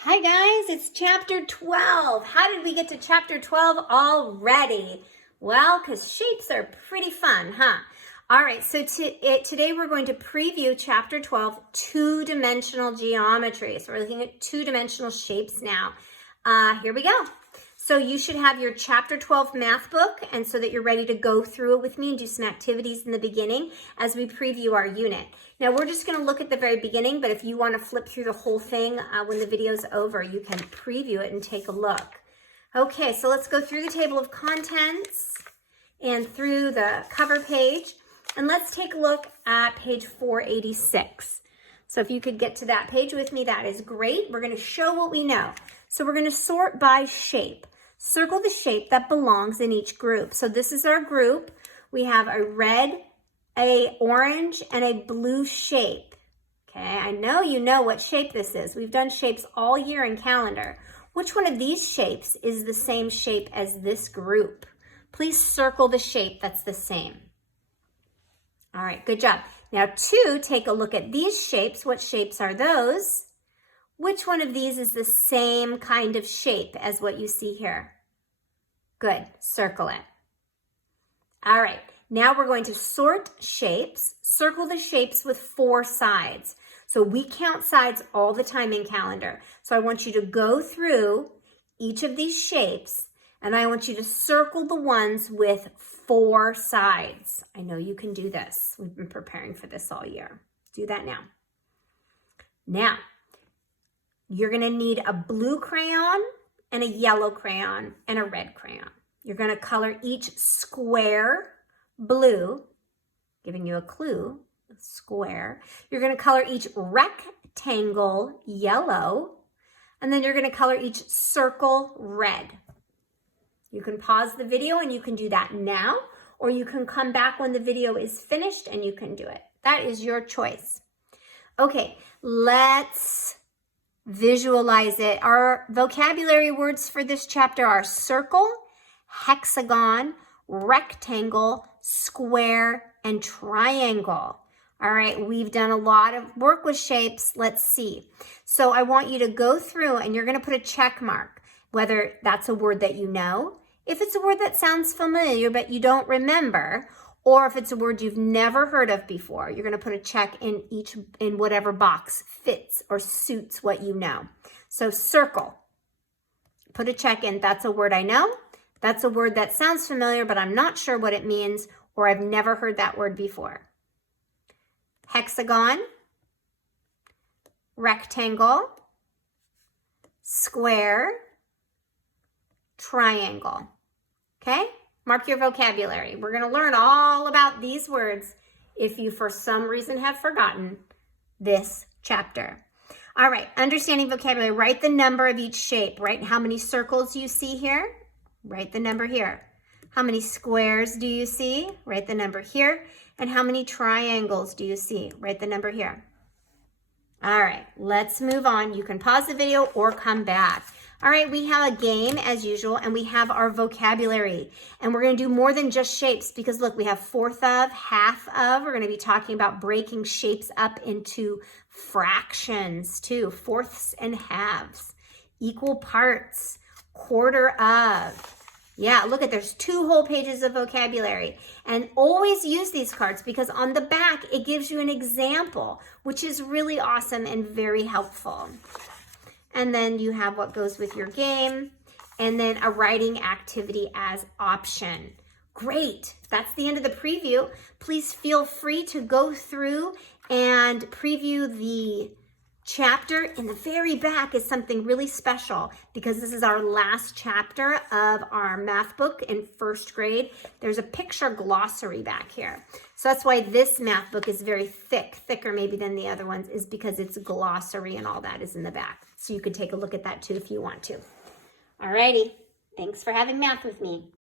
Hi guys, it's chapter 12. How did we get to chapter 12 already? Well, because shapes are pretty fun, huh? All right, so today we're going to preview chapter 12, two-dimensional geometry. So we're looking at two-dimensional shapes now. Here we go. So you should have your chapter 12 math book, and so that you're ready to go through it with me and do some activities in the beginning as we preview our unit. Now we're just going to look at the very beginning, but if you want to flip through the whole thing when the video's over, you can preview it and take a look. Okay, so let's go through the table of contents and through the cover page, and let's take a look at page 486. So if you could get to that page with me, that is great. We're going to show what we know. So we're going to sort by shape. Circle the shape that belongs in each group. So this is our group. We have a red, a orange, and a blue shape. Okay, I know you know what shape this is. We've done shapes all year in calendar. Which one of these shapes is the same shape as this group? Please circle the shape that's the same. All right, good job. Now take a look at these shapes. What shapes are those? Which one of these is the same kind of shape as what you see here? Good, circle it. All right, now we're going to sort shapes. Circle the shapes with 4 sides. So we count sides all the time in calendar. So I want you to go through each of these shapes, and I want you to circle the ones with 4 sides. I know you can do this. We've been preparing for this all year. Do that now. Now, you're going to need a blue crayon and a yellow crayon and a red crayon. You're going to color each square blue, giving you a clue, square. You're going to color each rectangle yellow, and then you're going to color each circle red. You can pause the video and you can do that now, or you can come back when the video is finished and you can do it. That is your choice. Okay, let's visualize it. Our vocabulary words for this chapter are circle, hexagon, rectangle, square, and triangle. All right, we've done a lot of work with shapes. Let's see. So I want you to go through and you're going to put a check mark, whether that's a word that you know, if it's a word that sounds familiar but you don't remember, or if it's a word you've never heard of before. You're going to put a check in whatever box fits or suits what you know. So circle. Put a check in. That's a word I know. That's a word that sounds familiar, but I'm not sure what it means, or I've never heard that word before. Hexagon, rectangle, square, triangle. Okay? Mark your vocabulary. We're going to learn all about these words if you for some reason have forgotten this chapter. All right, understanding vocabulary. Write the number of each shape. Write how many circles you see here. Write the number here. How many squares do you see? Write the number here. And how many triangles do you see? Write the number here. All right, let's move on. You can pause the video or come back. All right, we have a game as usual, and we have our vocabulary. And we're going to do more than just shapes because, look, we have fourth of, half of. We're going to be talking about breaking shapes up into fractions too, fourths and halves, equal parts, quarter of. Yeah, look at, there's 2 whole pages of vocabulary. And always use these cards because on the back, it gives you an example, which is really awesome and very helpful. And then you have what goes with your game, and then a writing activity as option. Great, that's the end of the preview. Please feel free to go through and preview the chapter. In the very back is something really special because this is our last chapter of our math book in 1st grade. There's a picture glossary back here. So that's why this math book is very thick, thicker maybe than the other ones, is because it's glossary and all that is in the back. So you could take a look at that too if you want to. All righty, thanks for having math with me.